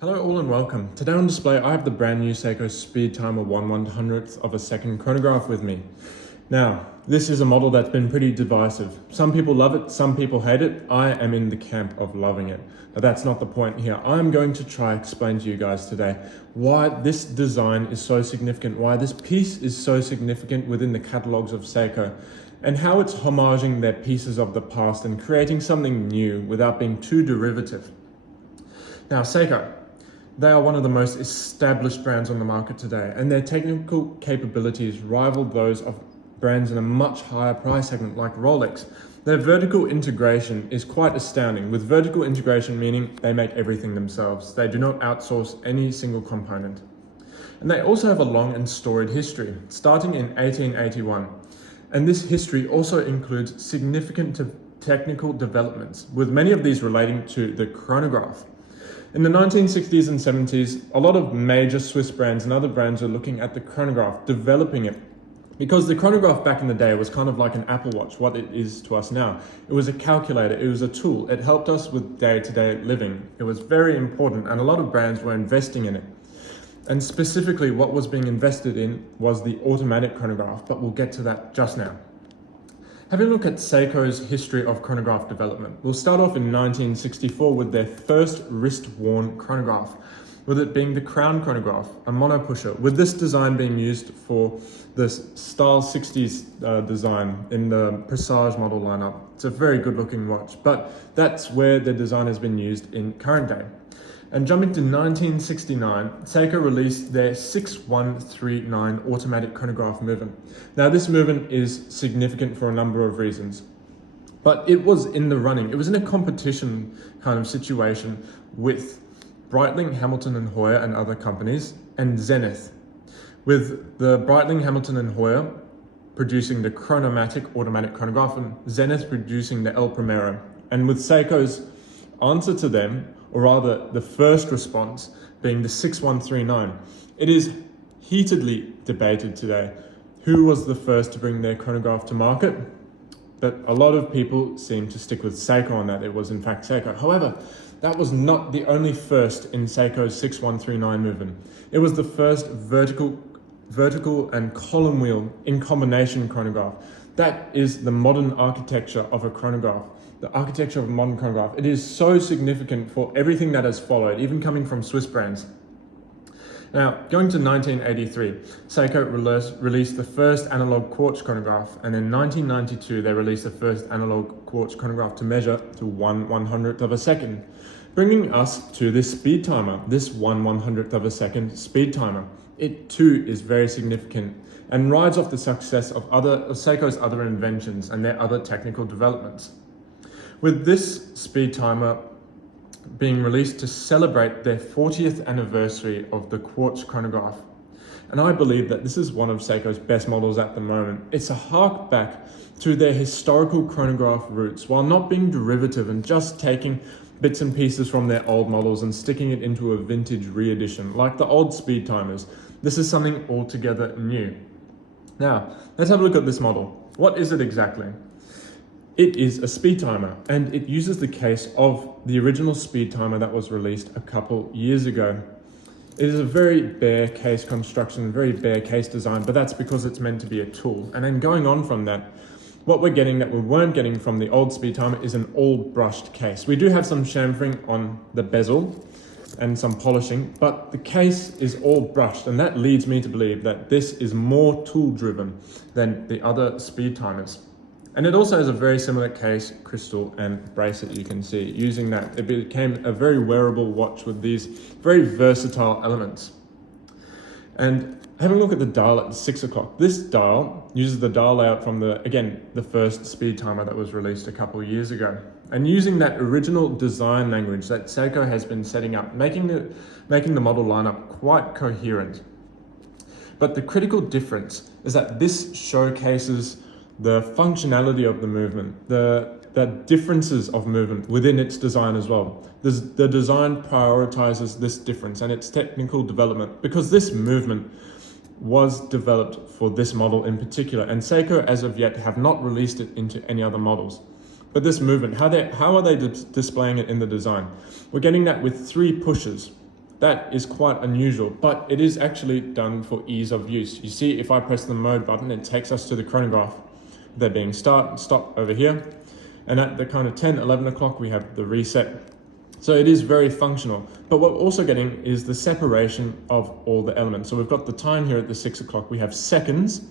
Hello all and welcome. Today on display I have the brand new Seiko Speed Timer 1/100th of a second chronograph with me. Now, this is a model that's been pretty divisive. Some people love it, some people hate it. I am in the camp of loving it. But that's not the point here. I'm going to try to explain to you guys today why this design is so significant, why this piece is so significant within the catalogs of Seiko, and how it's homaging their pieces of the past and creating something new without being too derivative. Now, Seiko, they are one of the most established brands on the market today, and their technical capabilities rival those of brands in a much higher price segment like Rolex. Their vertical integration is quite astounding, with vertical integration meaning they make everything themselves. They do not outsource any single component. And they also have a long and storied history, starting in 1881. And this history also includes significant technical developments, with many of these relating to the chronograph. In the 1960s and 70s, a lot of major Swiss brands and other brands are looking at the chronograph, developing it. Because the chronograph back in the day was kind of like an Apple Watch, what it is to us now. It was a calculator, it was a tool, it helped us with day-to-day living. It was very important and a lot of brands were investing in it. And specifically what was being invested in was the automatic chronograph, but we'll get to that just now. Having a look at Seiko's history of chronograph development, we'll start off in 1964 with their first wrist-worn chronograph, with it being the Crown chronograph, a monopusher, with this design being used for the Style 60s design in the Presage model lineup. It's a very good looking watch, but that's where the design has been used in current day. And jumping to 1969, Seiko released their 6139 automatic chronograph movement. Now this movement is significant for a number of reasons, but it was in the running. It was in a competition kind of situation with Breitling, Hamilton and Heuer and other companies, and Zenith, with the Breitling, Hamilton and Heuer producing the Chronomatic automatic chronograph and Zenith producing the El Primero. And with Seiko's answer to them, or rather the first response, being the 6139. It is heatedly debated today who was the first to bring their chronograph to market, but a lot of people seem to stick with Seiko on that. It was in fact Seiko. However, that was not the only first in Seiko's 6139 movement. It was the first vertical and column wheel in combination chronograph. That is the modern architecture of a chronograph. The architecture of a modern chronograph. It is so significant for everything that has followed, even coming from Swiss brands. Now, going to 1983, Seiko released the first analog quartz chronograph, and in 1992, they released the first analog quartz chronograph to measure to 1/100th of a second, bringing us to this speed timer, this 1/100th of a second speed timer. It too is very significant and rides off the success of Seiko's other inventions and their other technical developments. With this speed timer being released to celebrate their 40th anniversary of the quartz chronograph. And I believe that this is one of Seiko's best models at the moment. It's a hark back to their historical chronograph roots while not being derivative and just taking bits and pieces from their old models and sticking it into a vintage re-edition like the old speed timers. This is something altogether new. Now, let's have a look at this model. What is it exactly? It is a speed timer, and it uses the case of the original speed timer that was released a couple years ago. It is a very bare case construction, very bare case design, but that's because it's meant to be a tool. And then going on from that, what we're getting that we weren't getting from the old speed timer is an all brushed case. We do have some chamfering on the bezel and some polishing, but the case is all brushed, and that leads me to believe that this is more tool driven than the other speed timers. And it also has a very similar case, crystal and bracelet, you can see. Using that, it became a very wearable watch with these very versatile elements. And having a look at the dial at 6 o'clock. This dial uses the dial layout from the first speed timer that was released a couple of years ago. And using that original design language that Seiko has been setting up, making the model lineup quite coherent. But the critical difference is that this showcases the functionality of the movement, the differences of movement within its design as well. The design prioritizes this difference and its technical development because this movement was developed for this model in particular, and Seiko as of yet have not released it into any other models. But this movement, how are they displaying it in the design? We're getting that with 3 pushes That is quite unusual, but it is actually done for ease of use. You see, if I press the mode button, it takes us to the chronograph. There being start and stop over here. And at the kind of 10, 11 o'clock, we have the reset. So it is very functional. But what we're also getting is the separation of all the elements. So we've got the time here at the 6 o'clock. We have seconds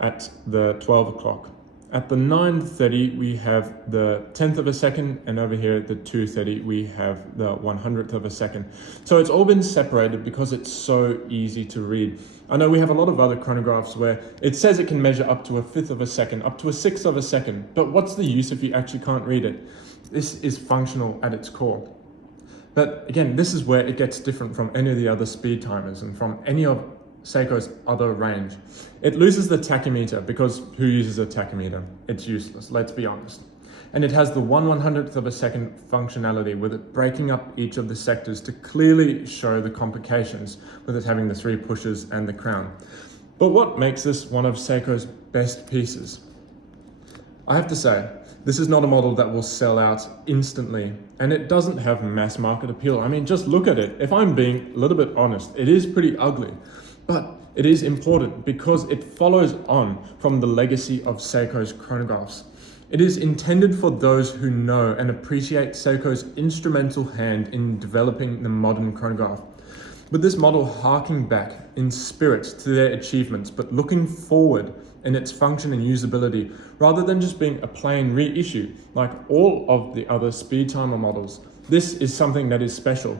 at the 12 o'clock. At the 9:30, we have the 10th of a second, and over here at the 2:30, we have the 100th of a second. So it's all been separated because it's so easy to read. I know we have a lot of other chronographs where it says it can measure up to a 1/5 of a second, up to a 1/6 of a second, but what's the use if you actually can't read it? This is functional at its core. But again, this is where it gets different from any of the other speed timers and from any of Seiko's other range. It loses the tachymeter because who uses a tachymeter? It's useless, let's be honest. And it has the 1/100th of a second functionality with it breaking up each of the sectors to clearly show the complications with it having the 3 pushes and the crown. But what makes this one of Seiko's best pieces? I have to say, this is not a model that will sell out instantly, and it doesn't have mass market appeal. I mean, just look at it. If I'm being a little bit honest, it is pretty ugly. But it is important because it follows on from the legacy of Seiko's chronographs. It is intended for those who know and appreciate Seiko's instrumental hand in developing the modern chronograph. With this model harking back in spirit to their achievements, but looking forward in its function and usability, rather than just being a plain reissue like all of the other speed timer models. This is something that is special.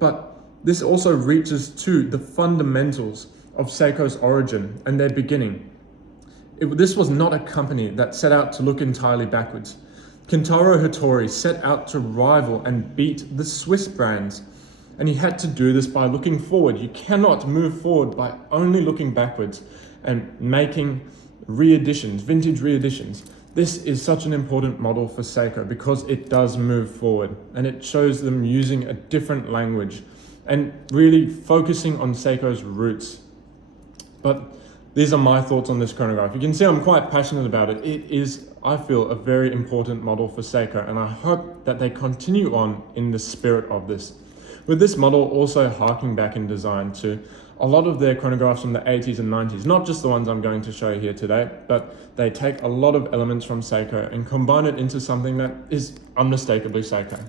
But this also reaches to the fundamentals of Seiko's origin and their beginning. This was not a company that set out to look entirely backwards. Kentaro Hattori set out to rival and beat the Swiss brands, and he had to do this by looking forward. You cannot move forward by only looking backwards and making reeditions, vintage reeditions. This is such an important model for Seiko because it does move forward and it shows them using a different language and really focusing on Seiko's roots. But these are my thoughts on this chronograph. You can see I'm quite passionate about it. It is, I feel, a very important model for Seiko, and I hope that they continue on in the spirit of this. With this model also harking back in design to a lot of their chronographs from the 80s and 90s, not just the ones I'm going to show you here today, but they take a lot of elements from Seiko and combine it into something that is unmistakably Seiko.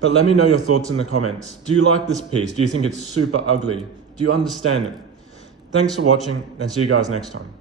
But let me know your thoughts in the comments. Do you like this piece? Do you think it's super ugly? Do you understand it? Thanks for watching, and see you guys next time.